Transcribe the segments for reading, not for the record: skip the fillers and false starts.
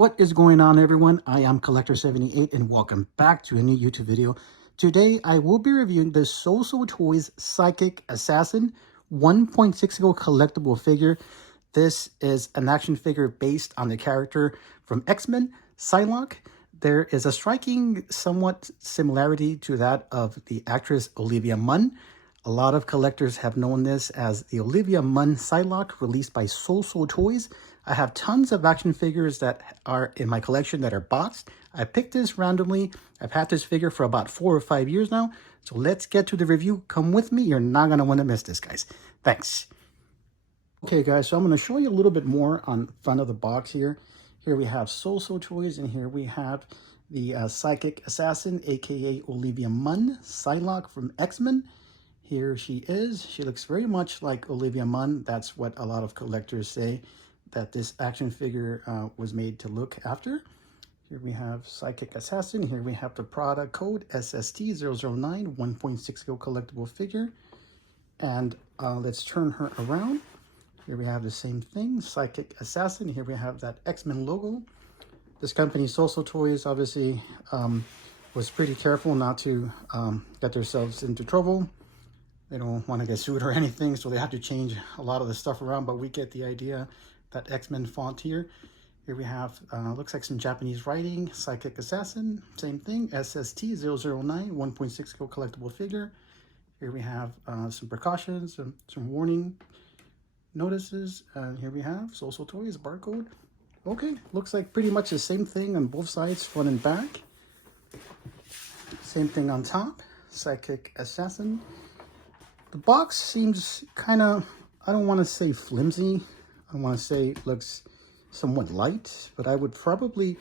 What is going on, everyone? I am Collector78 and welcome back to a new YouTube video. Today I will be reviewing the SOOSOO Toys Psychic Assassin 1.60 collectible figure. This is an action figure based on the character from X-Men, Psylocke. There is a striking somewhat similarity to that of the actress Olivia Munn. A lot of collectors have known this as the Olivia Munn Psylocke, released by SOOSOO Toys. I have tons of action figures that are in my collection that are boxed. I picked this randomly. I've had this figure for about 4 or 5 years now. So let's get to the review. Come with me. You're not going to want to miss this, guys. Thanks. Okay, guys, so I'm going to show you a little bit more on the front of the box here. Here we have SOOSOO Toys, and here we have the Psychic Assassin, aka Olivia Munn, Psylocke from X-Men. Here she is. She looks very much like Olivia Munn. That's what a lot of collectors say that this action figure was made to look after. Here we have Psychic Assassin. Here we have the product code SST009 1.60 collectible figure. And let's turn her around. Here we have the same thing, Psychic Assassin. Here we have that X-Men logo. This company, SOOSOO Toys, obviously was pretty careful not to get themselves into trouble. They don't want to get sued or anything, so they have to change a lot of the stuff around, but we get the idea. That X-Men font here. Here we have, looks like some Japanese writing, Psychic Assassin, same thing, SST009 1.60 collectible figure. Here we have some precautions, some warning notices, and here we have SOOSOO Toys barcode. Okay, looks like pretty much the same thing on both sides, front and back. Same thing on top, Psychic Assassin. The box seems kind of, I don't want to say flimsy. I want to say it looks somewhat light, but I would probably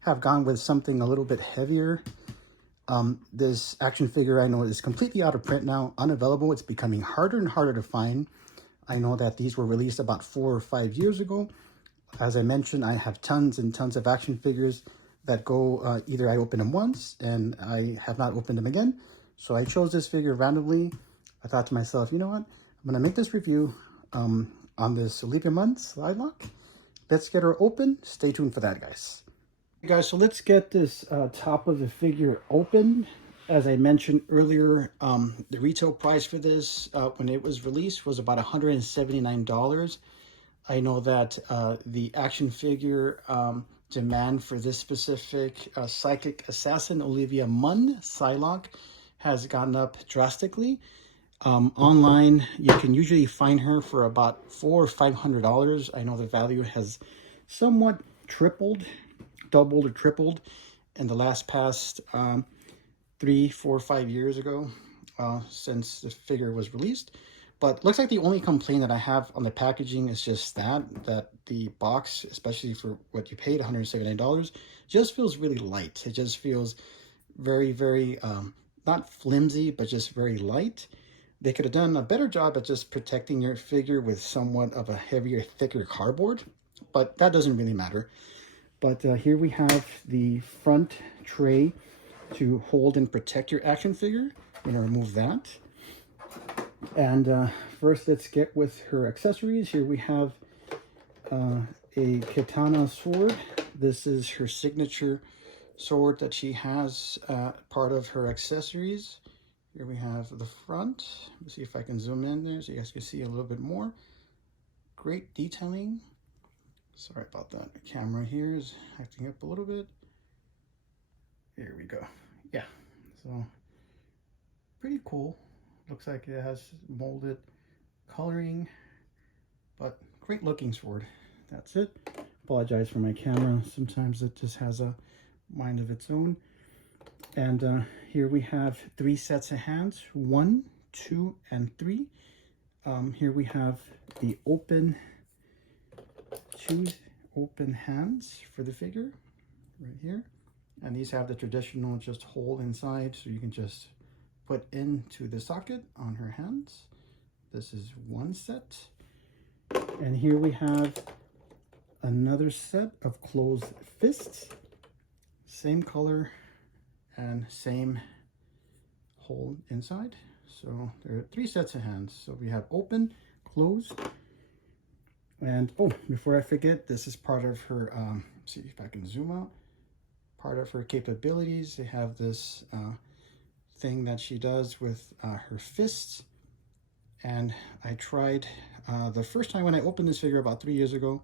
have gone with something a little bit heavier. This action figure, I know, is completely out of print now, unavailable. It's becoming harder and harder to find. I know that these were released about 4 or 5 years ago. As I mentioned, I have tons and tons of action figures that go, either I open them once and I have not opened them again. So I chose this figure randomly. I thought to myself, you know what, I'm going to make this review on this Olivia Munn Psylocke. Let's get her open. Stay tuned for that, guys. Okay, guys, so let's get this top of the figure open. As I mentioned earlier, the retail price for this when it was released was about $179. I know that the action figure demand for this specific Psychic Assassin Olivia Munn Psylocke has gone up drastically. Online, you can usually find her for about $400 or $500. I know the value has somewhat tripled, doubled or tripled in the past 3, 4, 5 years ago since the figure was released. But looks like the only complaint that I have on the packaging is just that the box, especially for what you paid, $179, just feels really light. It just feels very, very, not flimsy, but just very light. They could have done a better job at just protecting your figure with somewhat of a heavier, thicker cardboard, but that doesn't really matter. But here we have the front tray to hold and protect your action figure. I'm going to remove that. And first, let's get with her accessories. Here we have a katana sword. This is her signature sword that she has part of her accessories. Here we have the front. Let's see if I can zoom in there so you guys can see a little bit more. Great detailing. Sorry about that. The camera here is acting up a little bit. Here we go. Yeah, so pretty cool. Looks like it has molded coloring, but great looking sword. That's it. Apologize for my camera. Sometimes it just has a mind of its own. And here we have 3 sets of hands, 1, 2, and 3. Here we have the open hands for the figure right here. And these have the traditional just hole inside, so you can just put into the socket on her hands. This is one set. And here we have another set of closed fists. Same color and same hole inside. So there are 3 sets of hands. So we have open, closed, and oh, before I forget, this is part of her see if I can zoom out. Part of her capabilities, they have this thing that she does with her fists. And I tried the first time when I opened this figure about 3 years ago.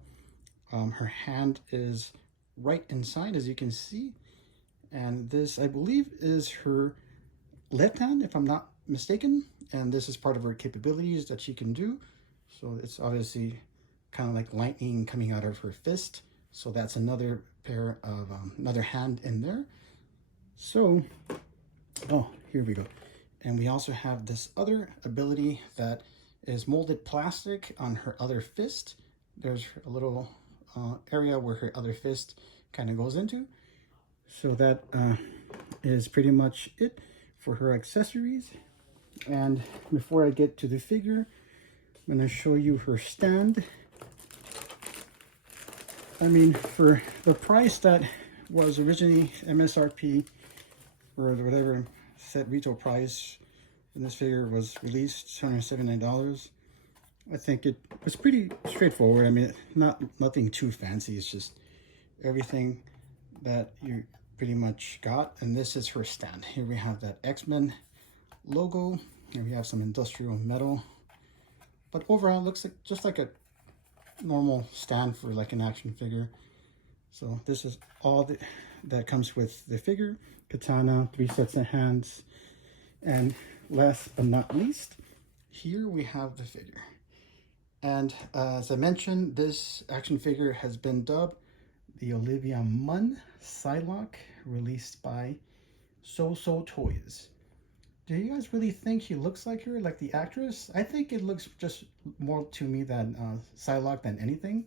Her hand is right inside, as you can see. And this, I believe, is her left hand, if I'm not mistaken. And this is part of her capabilities that she can do. So it's obviously kind of like lightning coming out of her fist. So that's another pair of, another hand in there. So, oh, here we go. And we also have this other ability that is molded plastic on her other fist. There's a little area where her other fist kind of goes into. So that is pretty much it for her accessories. And before I get to the figure, I'm going to show you her stand. I mean, for the price that was originally MSRP, or whatever set retail price when this figure was released, $279. I think it was pretty straightforward. I mean, nothing too fancy. It's just everything that you pretty much got. And this is her stand. Here we have that X-Men logo. Here we have some industrial metal. But overall, it looks like just like a normal stand for like an action figure. So this is all that comes with the figure. Katana, 3 sets of hands. And last but not least, here we have the figure. And as I mentioned, this action figure has been dubbed the Olivia Munn Psylocke, released by SOOSOO Toys. Do you guys really think she looks like her, like the actress? I think it looks just more to me than Psylocke than anything.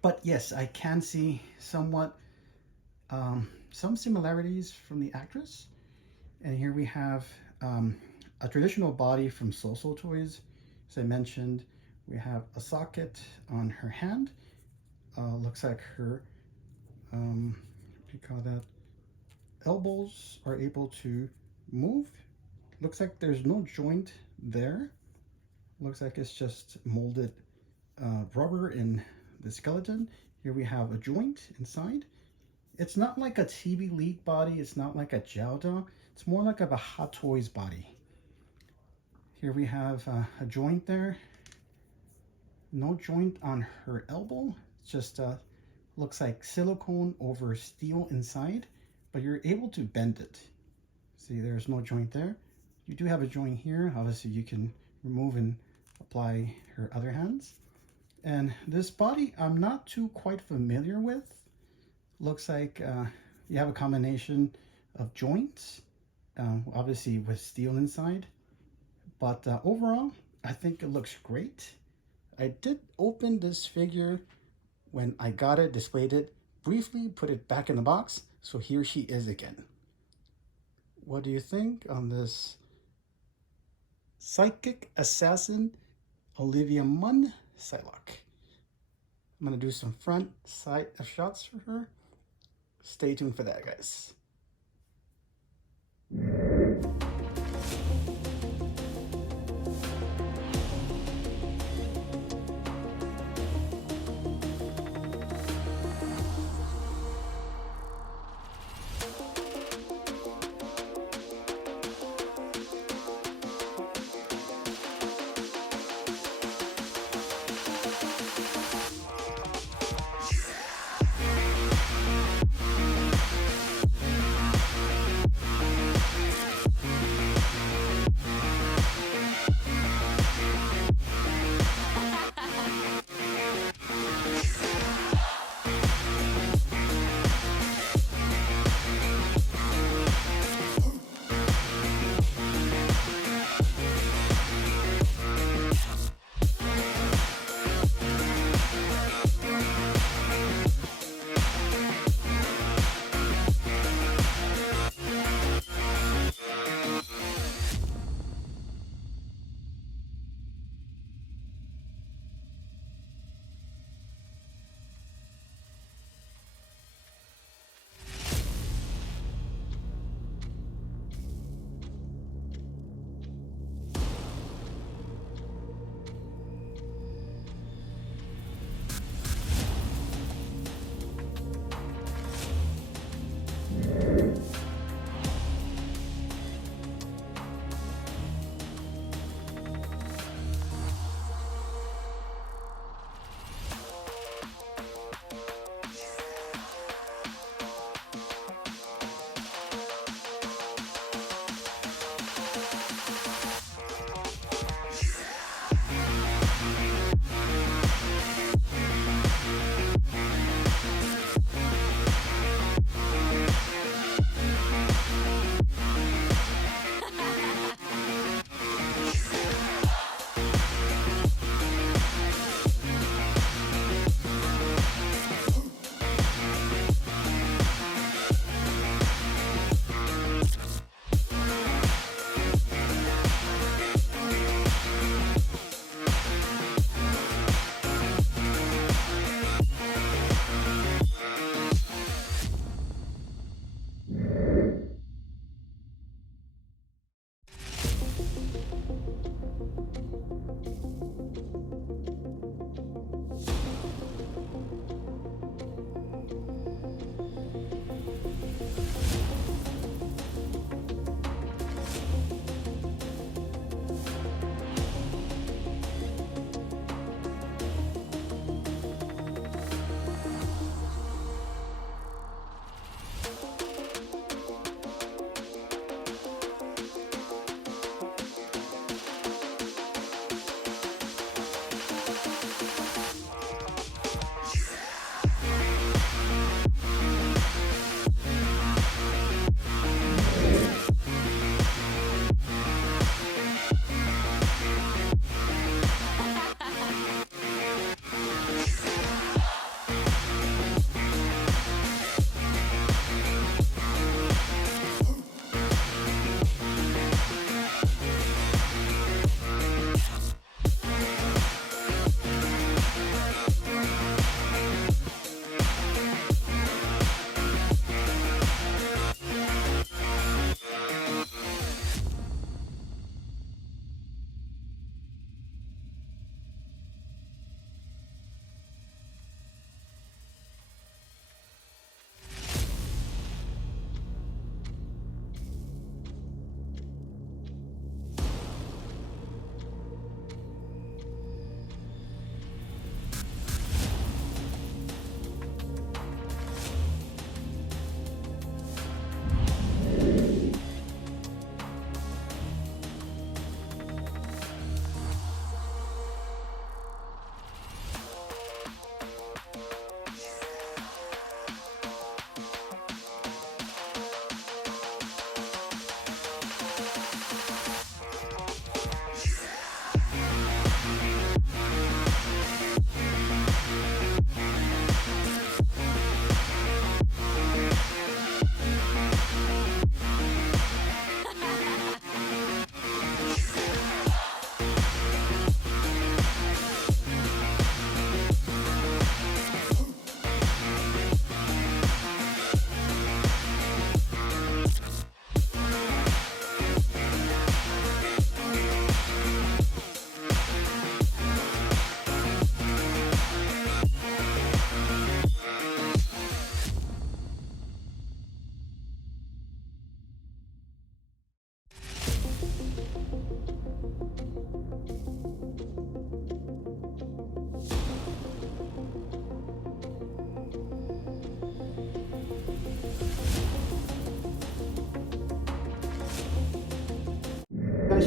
But yes, I can see somewhat some similarities from the actress. And here we have a traditional body from SOOSOO Toys. As I mentioned, we have a socket on her hand. Looks like her, what do you call that? Elbows are able to move. Looks like there's no joint there. Looks like it's just molded rubber in the skeleton. Here we have a joint inside. It's not like a TV League body. It's not like a Jowda. It's more like a Hot Toys body. Here we have a joint there. No joint on her elbow. It's just looks like silicone over steel inside, but you're able to bend it. See, there's no joint there. You do have a joint here. Obviously, you can remove and apply her other hands. And this body, I'm not too quite familiar with. Looks like you have a combination of joints, obviously with steel inside. But overall, I think it looks great. I did open this figure when I got it, displayed it, briefly put it back in the box. So here she is again. What do you think on this Psychic Assassin Olivia Munn Psylocke? I'm going to do some front side of shots for her. Stay tuned for that, guys.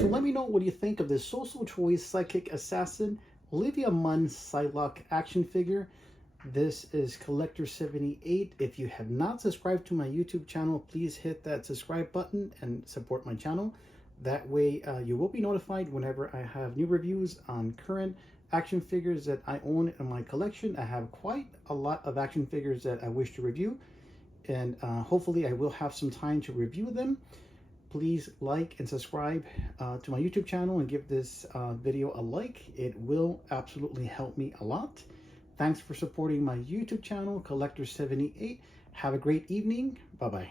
So let me know what you think of this SOOSOO Toys Psychic Assassin Olivia Munn Psylocke action figure. This is Collector 78. If you have not subscribed to my YouTube channel, please hit that subscribe button and support my channel. That way you will be notified whenever I have new reviews on current action figures that I own in my collection. I have quite a lot of action figures that I wish to review, and hopefully I will have some time to review them. Please like and subscribe to my YouTube channel and give this video a like. It will absolutely help me a lot. Thanks for supporting my YouTube channel, Collector 78. Have a great evening. Bye-bye.